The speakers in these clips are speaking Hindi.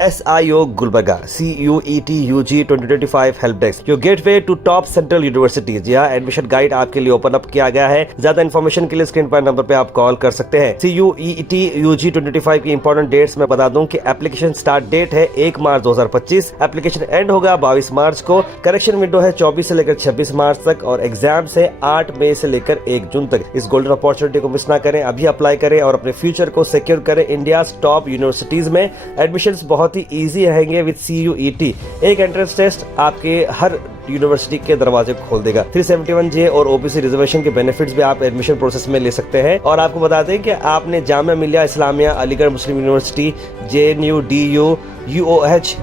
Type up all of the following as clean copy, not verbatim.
SIO Gulbarga CUET UG 2025 help desk your gateway to top central universities. यह एडमिशन गाइड आपके लिए ओपन अप किया गया है। ज्यादा इन्फॉर्मेशन के लिए स्क्रीन पर नंबर पे आप कॉल कर सकते हैं। CUET UG 2025 की इंपॉर्टेंट डेट्स मैं बता दूं कि एप्लीकेशन स्टार्ट डेट है 1 मार्च 2025, एप्लीकेशन एंड होगा 22 मार्च को। करेक्शन विंडो है 24 से लेकर 26 मार्च तक और एग्जाम है 8 मई से लेकर 1 जून तक। इस गोल्डन अपॉर्चुनिटी को मिस ना करें, अभी अप्लाई करें और अपने फ्यूचर को सिक्योर करें। इंडिया टॉप यूनिवर्सिटीज में एडमिशन बहुत ही इजी रहेंगे विद CUET। एक एंट्रेंस टेस्ट आपके हर यूनिवर्सिटी के दरवाजे को खोल देगा। 371J और OBC रिजर्वेशन के बेनिफिट्स भी आप एडमिशन प्रोसेस में ले सकते हैं। और आपको बता दें कि आपने Jamia Millia Islamia, Aligarh Muslim University, JNU, DU, UOH,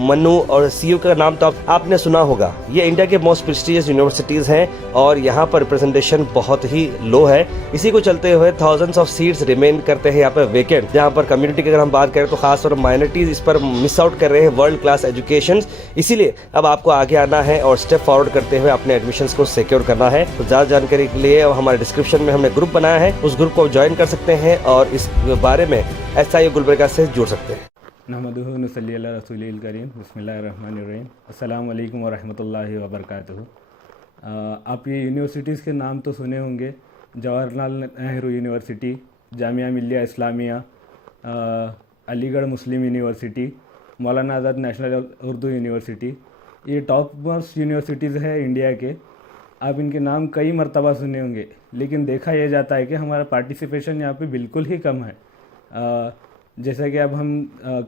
Manuu और CU का नाम तो आपने सुना होगा। ये इंडिया के मोस्ट प्रेस्टिजियस यूनिवर्सिटीज हैं और यहाँ पर रिप्रेजेंटेशन बहुत ही लो है। इसी को चलते हुए थाउजेंड्स ऑफ सीट्स रिमेन करते हैं यहाँ पर वेकेंट। जहाँ पर कम्युनिटी की अगर हम बात करें तो खास तौर पर माइनॉरिटीज इस पर मिस आउट कर रहे हैं वर्ल्ड क्लास एजुकेशन। इसीलिए अब आपको आगे आना है और स्टेप फॉरवर्ड करते हुए अपने एडमिशंस को सिक्योर करना है। तो ज़्यादा जानकारी के लिए हमारे डिस्क्रिप्शन में हमने ग्रुप बनाया है, उस ग्रुप को ज्वाइन कर सकते हैं और इस बारे में SIO गुलबर्गा से जुड़ सकते हैं। नहमदुहु नसल्ली अला रसूलिल करीम बिस्मिल्लाहिर्रहमानिर्रहीम अस्सलामु अलैकुम वरहमतुल्लाहि वबरकातुहू। आप ये यूनिवर्सिटीज़ के नाम तो सुने होंगे, Jawaharlal Nehru university, Jamia Millia Islamia, Aligarh Muslim university, मौलाना आज़ाद नेशनल उर्दू यूनिवर्सिटी। ये टॉप मोस्ट यूनिवर्सिटीज़ है इंडिया के। आप इनके नाम कई मरतबा सुने होंगे, लेकिन देखा यह जाता है कि हमारा पार्टिसिपेशन यहाँ पे बिल्कुल ही कम है। जैसा कि अब हम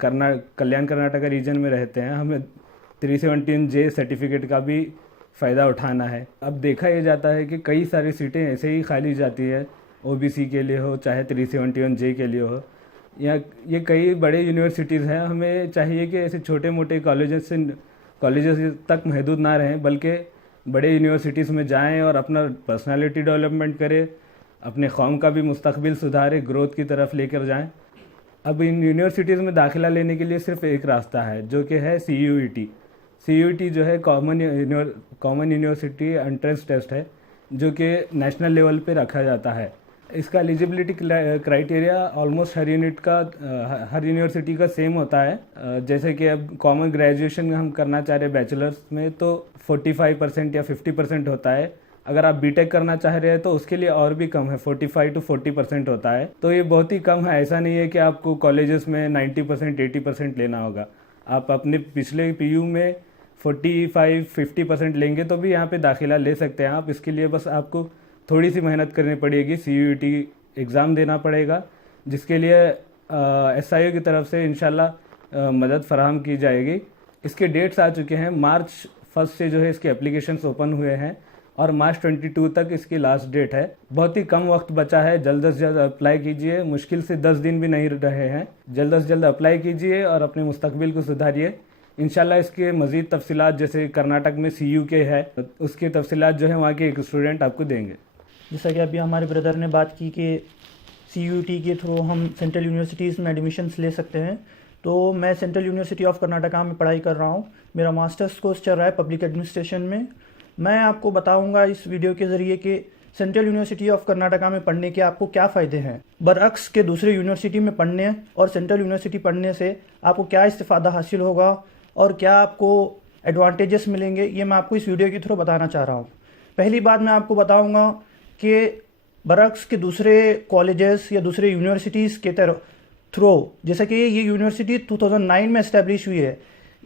कल्याण कर्नाटका रीजन में रहते हैं, हमें 317J सर्टिफिकेट का भी फ़ायदा उठाना है। अब देखा यह जाता है कि कई सारी सीटें ऐसे ही खाली जाती है, OBC के लिए हो चाहे 371J के लिए हो। या ये कई बड़े यूनिवर्सिटीज़ हैं, हमें चाहिए कि ऐसे छोटे मोटे कॉलेजेस तक महदूद ना रहें, बल्कि बड़े यूनिवर्सिटीज़ में जाएं और अपना पर्सनालिटी डेवलपमेंट करें, अपने कौम का भी मुस्तकबिल सुधारें, ग्रोथ की तरफ लेकर जाएं। अब इन यूनिवर्सिटीज़ में दाखिला लेने के लिए सिर्फ एक रास्ता है, जो कि है CUET जो है कॉमन यूनिवर्सिटी एंट्रेंस टेस्ट है, जो कि नेशनल लेवल पे रखा जाता है। इसका एलिजिबिलिटी क्राइटेरिया ऑलमोस्ट हर यूनिवर्सिटी का सेम होता है। जैसे कि अब कॉमन ग्रेजुएशन हम करना चाह रहे हैं बैचलर्स में तो 45% या 50% होता है। अगर आप बीटेक करना चाह रहे हैं तो उसके लिए और भी कम है, 45 to 40% होता है। तो ये बहुत ही कम है। ऐसा नहीं है कि आपको कॉलेजेस में 90% 80% लेना होगा। आप अपने पिछले PU में 45-50% लेंगे तो भी यहाँ पे दाखिला ले सकते हैं आप। इसके लिए बस आपको थोड़ी सी मेहनत करनी पड़ेगी, CUET एग्ज़ाम देना पड़ेगा, जिसके लिए SIO की तरफ से इंशाल्लाह मदद फराहम की जाएगी। इसके डेट्स आ चुके हैं। मार्च 1 से जो है इसके एप्लीकेशंस ओपन हुए हैं और मार्च 22 तक इसकी लास्ट डेट है। बहुत ही कम वक्त बचा है, जल्द से जल्द अप्लाई कीजिए। मुश्किल से 10 दिन भी नहीं रहे हैं। जल्द से जल्द अप्लाई कीजिए और अपने मुस्तकबिल को सुधारिए। इंशाल्लाह इसके मज़ीद तफसीलात जैसे कर्नाटक में CU के है, उसके तफसीलात जो है वहाँ के एक स्टूडेंट आपको देंगे। जैसा कि अभी हमारे ब्रदर ने बात की कि CUET के थ्रू हम सेंट्रल यूनिवर्सिटीज़ में एडमिशन्स ले सकते हैं, तो मैं सेंट्रल यूनिवर्सिटी ऑफ कर्नाटका में पढ़ाई कर रहा हूँ। मेरा मास्टर्स कोर्स चल रहा है पब्लिक एडमिनिस्ट्रेशन में। मैं आपको बताऊंगा इस वीडियो के ज़रिए कि सेंट्रल यूनिवर्सिटी ऑफ कर्नाटका में पढ़ने के आपको क्या फ़ायदे हैं, बरअक्स के दूसरे यूनिवर्सिटी में पढ़ने और सेंट्रल यूनिवर्सिटी पढ़ने से आपको क्या इस्तिफ़ादा हासिल होगा और क्या आपको एडवांटेजेस मिलेंगे, ये मैं आपको इस वीडियो के थ्रू बताना चाह रहा हूँ। पहली बात मैं आपको बताऊँगा कि बरअक्स के दूसरे कॉलेजेस या दूसरे यूनिवर्सिटीज़ के थ्रू, जैसे कि ये यूनिवर्सिटी 2009 में इस्टेब्लिश हुई है,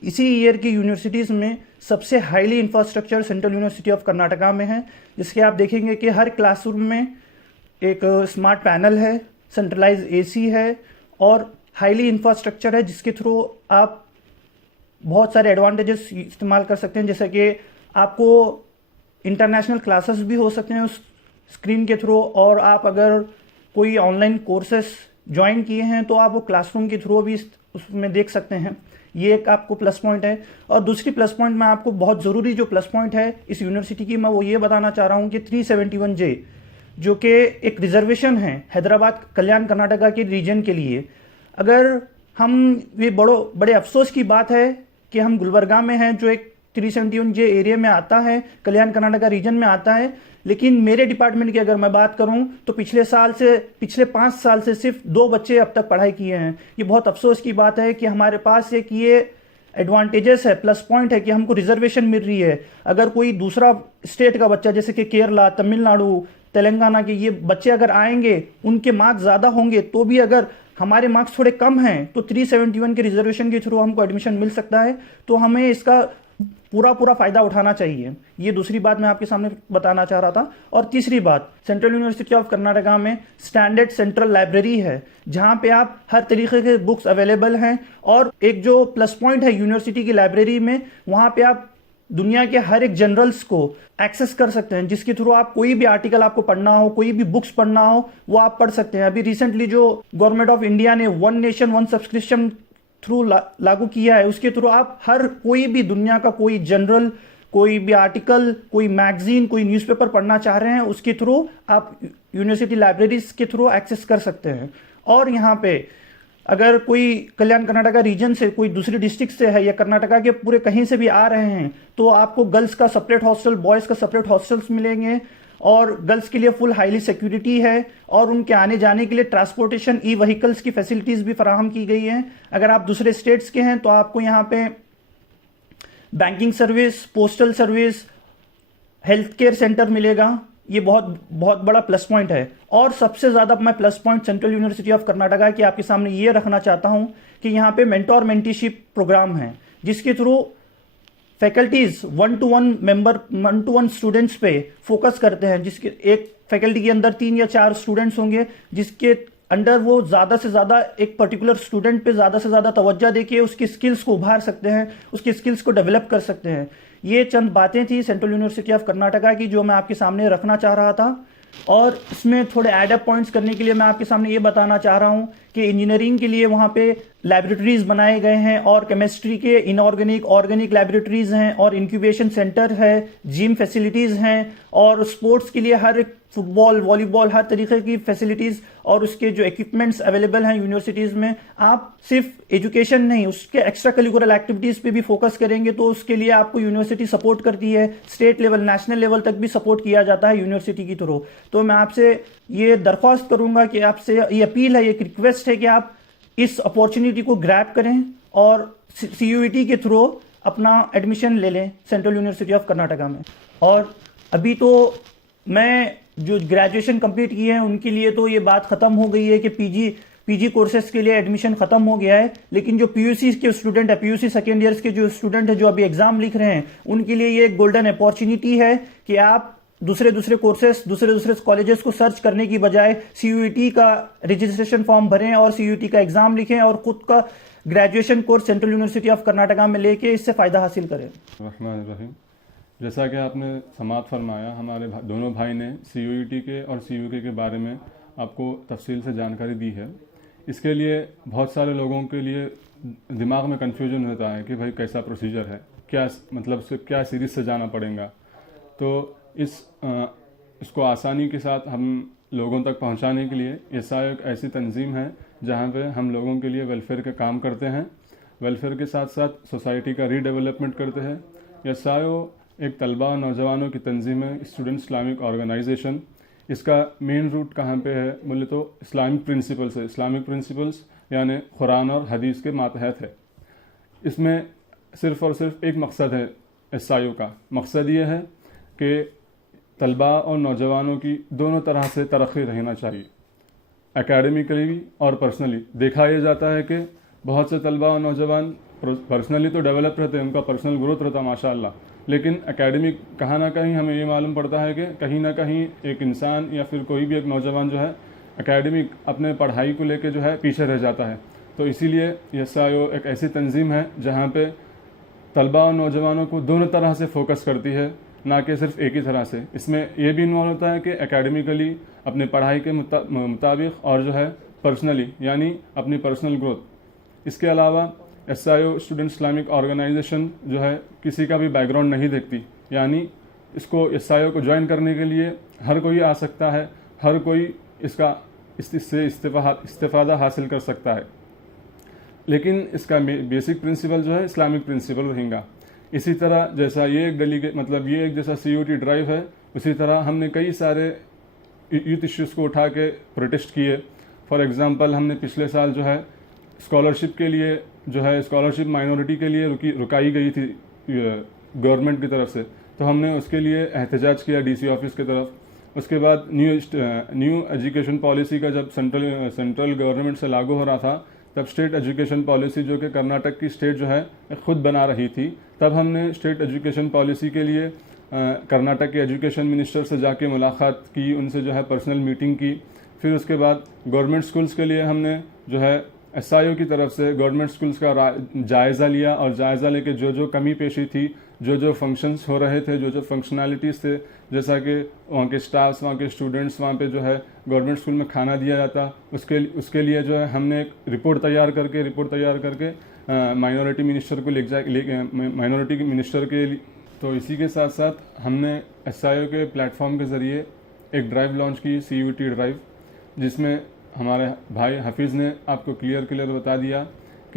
इसी ईयर की यूनिवर्सिटीज़ में सबसे highly infrastructure central university of Karnataka में है। जिसके आप देखेंगे कि हर क्लासरूम में एक स्मार्ट पैनल है, सेंट्रलाइज AC है और हाईली इंफ्रास्ट्रक्चर है, जिसके थ्रू आप बहुत सारे एडवांटेजेस इस्तेमाल कर सकते हैं। जैसे कि आपको इंटरनेशनल क्लासेस भी हो सकते हैं उस स्क्रीन के थ्रू, और आप अगर कोई ऑनलाइन कोर्सेस ज्वाइन किए हैं तो आप वो क्लासरूम के थ्रू भी उसमें देख सकते हैं। ये एक आपको प्लस पॉइंट है। और दूसरी प्लस पॉइंट मैं आपको बहुत ज़रूरी जो प्लस पॉइंट है इस यूनिवर्सिटी की, मैं वो ये बताना चाह रहा हूँ कि 371J जो कि एक रिजर्वेशन है हैदराबाद कल्याण कर्नाटका के रीजन के लिए। अगर हम ये बड़े अफसोस की बात है कि हम गुलबर्गा में हैं जो एक 371 जे एरिया में आता है, कल्याण कर्नाटका रीजन में आता है। लेकिन मेरे डिपार्टमेंट की अगर मैं बात करूं तो पिछले 5 साल से सिर्फ 2 बच्चे अब तक पढ़ाई किए हैं। ये बहुत अफसोस की बात है कि हमारे पास एक ये एडवांटेजेस है, प्लस पॉइंट है कि हमको रिजर्वेशन मिल रही है। अगर कोई दूसरा स्टेट का बच्चा जैसे कि केरला, तमिलनाडु, तेलंगाना के ये बच्चे अगर आएंगे, उनके मार्क्स ज़्यादा होंगे, तो भी अगर हमारे मार्क्स थोड़े कम हैं तो 371 के रिजर्वेशन के थ्रू हमको एडमिशन मिल सकता है। तो हमें इसका पूरा फ़ायदा उठाना चाहिए। ये दूसरी बात मैं आपके सामने बताना चाह रहा था। और तीसरी बात, सेंट्रल यूनिवर्सिटी ऑफ कर्नाटका में स्टैंडर्ड सेंट्रल लाइब्रेरी है, जहाँ पे आप हर तरीके के बुक्स अवेलेबल हैं। और एक जो प्लस पॉइंट है यूनिवर्सिटी की लाइब्रेरी में, वहाँ पे आप दुनिया के हर एक जनरल्स को एक्सेस कर सकते हैं, जिसके थ्रू आप कोई भी आर्टिकल आपको पढ़ना हो, कोई भी बुक्स पढ़ना हो, वो आप पढ़ सकते हैं। अभी रिसेंटली जो गवर्नमेंट ऑफ इंडिया ने one nation one subscription through लागू किया है, उसके थ्रू आप हर कोई भी दुनिया का कोई जनरल, कोई भी आर्टिकल, कोई मैगजीन, कोई न्यूज़पेपर पढ़ना चाह रहे हैं, उसके थ्रू आप यूनिवर्सिटी लाइब्रेरीज के थ्रू एक्सेस कर सकते हैं। और यहाँ पे अगर कोई कल्याण कर्नाटका रीजन से, कोई दूसरी डिस्ट्रिक्ट से है या कर्नाटका के पूरे कहीं से भी आ रहे हैं, तो आपको गर्ल्स का सेपरेट हॉस्टल, बॉयज़ का सेपरेट हॉस्टल्स मिलेंगे। और गर्ल्स के लिए फुल हाईली सिक्योरिटी है। और उनके आने जाने के लिए ट्रांसपोर्टेशन, ई व्हीकल्स की फैसिलिटीज़ भी फराहम की गई हैं। अगर आप दूसरे स्टेट्स के हैं तो आपको यहाँ पे banking service, postal service, health care centre मिलेगा। ये बहुत बहुत बड़ा प्लस पॉइंट है। और सबसे ज़्यादा मैं plus point central university of Karnataka की आपके सामने ये रखना चाहता हूँ कि यहाँ पे मेंटोर मेंटीशिप प्रोग्राम है, जिसके थ्रू फैकल्टीज 1-to-1 स्टूडेंट्स पे फोकस करते हैं। जिसके एक फैकल्टी के अंदर 3 या 4 स्टूडेंट्स होंगे, जिसके अंडर वो ज़्यादा से ज़्यादा एक पर्टिकुलर स्टूडेंट पे ज़्यादा से ज़्यादा तवज्जो देके उसकी स्किल्स को उभार सकते हैं, उसकी स्किल्स को डेवलप कर सकते हैं। ये चंद बातें थी सेंट्रल यूनिवर्सिटी ऑफ कर्नाटका की, जो मैं आपके सामने रखना चाह रहा था। और इसमें थोड़े एडअप पॉइंट्स करने के लिए मैं आपके सामने ये बताना चाह रहा हूँ कि इंजीनियरिंग के लिए वहाँ पे लैबोरेटरीज बनाए गए हैं, और केमिस्ट्री के इनऑर्गेनिक, ऑर्गेनिक लैबोरेटरीज हैं, और इंक्यूबेशन सेंटर है, जिम फैसिलिटीज़ हैं, और स्पोर्ट्स के लिए हर एक फुटबॉल, वॉलीबॉल, हर तरीके की फैसिलिटीज़ और उसके जो इक्विपमेंट्स अवेलेबल हैं यूनिवर्सिटीज़ में। आप सिर्फ एजुकेशन नहीं, उसके एक्स्ट्रा करिकुलर एक्टिविटीज़ पे भी फोकस करेंगे तो उसके लिए आपको यूनिवर्सिटी सपोर्ट करती है। स्टेट लेवल, नेशनल लेवल तक भी सपोर्ट किया जाता है यूनिवर्सिटी की थ्रू। तो मैं आपसे ये दरख्वास्त करूंगा कि आपसे ये अपील है, ये रिक्वेस्ट है कि आप इस अपॉर्चुनिटी को ग्रैब करें और CUET के थ्रू अपना एडमिशन ले लें सेंट्रल यूनिवर्सिटी ऑफ कर्नाटका में। और अभी तो मैं जो ग्रेजुएशन कंप्लीट किए हैं उनके लिए तो ये बात ख़त्म हो गई है कि पीजी कोर्सेज के लिए एडमिशन ख़त्म हो गया है। लेकिन जो PUC के स्टूडेंट है, PUC सेकेंड ईयर्स के जो स्टूडेंट है, जो अभी एग्ज़ाम लिख रहे हैं, उनके लिए ये एक गोल्डन अपॉर्चुनिटी है कि आप दूसरे कोर्सेज, दूसरे कॉलेजेस को सर्च करने की बजाय CUET का रजिस्ट्रेशन फॉर्म भरें और CUET का एग्ज़ाम लिखें और खुद का graduation course central university of Karnataka में लेके इससे फ़ायदा हासिल करें। रहमान रहीम, जैसा कि आपने समात फरमाया, हमारे दोनों भाई ने CUET के और CUK के बारे में आपको तफसील से जानकारी दी है। इसके लिए बहुत सारे लोगों के लिए दिमाग में कन्फ्यूजन होता है कि भाई कैसा प्रोसीजर है, क्या मतलब क्या सीरीज़ से जाना पड़ेगा। तो इसको आसानी के साथ हम लोगों तक पहुंचाने के लिए एसआईओ एक ऐसी तंजीम है जहां पे हम लोगों के लिए वेलफेयर के काम करते हैं। वेलफेयर के साथ साथ सोसाइटी का रीडेवलपमेंट करते हैं। एसआईओ एक तलबा और नौजवानों की तंजीम है, स्टूडेंट इस्लामिक ऑर्गेनाइजेशन। इसका मेन रूट कहाँ पे है बोले तो इस्लामिक प्रिंसिपल्स है। इस्लामिक प्रिंसिपल्स यानी कुरान और हदीस के मातहत है। इसमें सिर्फ़ और सिर्फ एक मकसद है एसआईओ का। मकसद ये है कि तलबा और नौजवानों की दोनों तरह से तरक्की रहना चाहिए, एकेडमिकली भी और पर्सनली। देखा यह जाता है कि बहुत से तलबा और नौजवान पर्सनली तो डेवलप रहते हैं, उनका पर्सनल ग्रोथ रहता है माशाअल्लाह, लेकिन एकेडमिक कहाँ ना कहीं हमें ये मालूम पड़ता है कि कहीं ना कहीं एक इंसान या फिर कोई भी एक नौजवान जो है एकेडमिक अपने पढ़ाई को लेकर जो है पीछे रह जाता है। तो इसीलिए एसआईओ एक ऐसी तंजीम है जहाँ पे तलबा और नौजवानों को दोनों तरह से फोकस करती है, ना कि सिर्फ एक ही तरह से। इसमें यह भी इन्वॉल्व होता है कि एकेडमिकली अपने पढ़ाई के मुताबिक और जो है पर्सनली यानी अपनी पर्सनल ग्रोथ। इसके अलावा एसआईओ स्टूडेंट इस्लामिक ऑर्गेनाइजेशन जो है किसी का भी बैकग्राउंड नहीं देखती, यानी इसको एसआईओ को ज्वाइन करने के लिए हर कोई आ सकता है, हर कोई इससे इस्तेफादा हासिल कर सकता है। लेकिन इसका बेसिक प्रिंसिपल जो है इस्लामिक प्रिंसिपल रहेगा इसी तरह जैसा ये एक डेलीगेट मतलब ये एक जैसा CUET ड्राइव है, उसी तरह हमने कई सारे यूथ इश्यूज़ को उठा के प्रोटेस्ट किए। फॉर एग्ज़ाम्पल हमने पिछले साल जो है स्कॉलरशिप के लिए जो है स्कॉलरशिप माइनॉरिटी के लिए रुकाई गई थी गवर्नमेंट की तरफ से, तो हमने उसके लिए एहतजाज किया DC ऑफिस की तरफ। उसके बाद न्यू एजुकेशन पॉलिसी का जब सेंट्रल गवर्नमेंट से लागू हो रहा था, तब स्टेट एजुकेशन पॉलिसी जो कि कर्नाटक की स्टेट जो है खुद बना रही थी, तब हमने स्टेट एजुकेशन पॉलिसी के लिए कर्नाटक के एजुकेशन मिनिस्टर से जाके मुलाकात की, उनसे जो है पर्सनल मीटिंग की। फिर उसके बाद गवर्नमेंट स्कूल्स के लिए हमने जो है SIO की तरफ से गवर्नमेंट स्कूल्स का जायज़ा लिया, और जायज़ा लेके जो कमी पेशी थी, जो फंक्शंस हो रहे थे, जो फंक्शनैलिटीज़ थे, जैसा कि वहाँ के स्टाफ्स, वहाँ के स्टूडेंट्स, वहाँ पे जो है गवर्नमेंट स्कूल में खाना दिया जाता, उसके लिए जो है हमने एक रिपोर्ट तैयार करके माइनॉरिटी मिनिस्टर को माइनॉरिटी मिनिस्टर के लिए। तो इसी के साथ साथ हमने SIO के प्लेटफॉर्म के ज़रिए एक ड्राइव लॉन्च की, CUET ड्राइव, जिसमें हमारे भाई हफीज़ ने आपको क्लियर बता दिया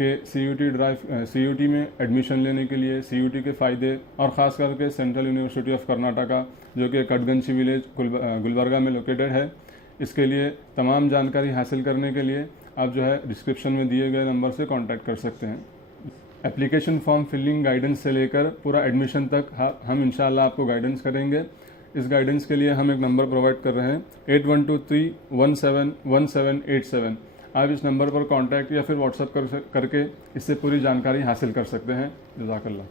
कि CUET में एडमिशन लेने के लिए CUET के फ़ायदे, और ख़ास करके सेंट्रल यूनिवर्सिटी ऑफ कर्नाटका जो कि कटगंची विलेज गुलबर्गा में लोकेटेड है, इसके लिए तमाम जानकारी हासिल करने के लिए आप जो है डिस्क्रिप्शन में दिए गए नंबर से कांटेक्ट कर सकते हैं। एप्लीकेशन फॉर्म फिलिंग गाइडेंस से लेकर पूरा एडमिशन तक हम इंशाल्लाह आपको गाइडेंस करेंगे। इस गाइडेंस के लिए हम एक नंबर प्रोवाइड कर रहे हैं 8123171787। आप इस नंबर पर कांटेक्ट या फिर व्हाट्सएप करके इससे पूरी जानकारी हासिल कर सकते हैं। जज़ाकल्लाह।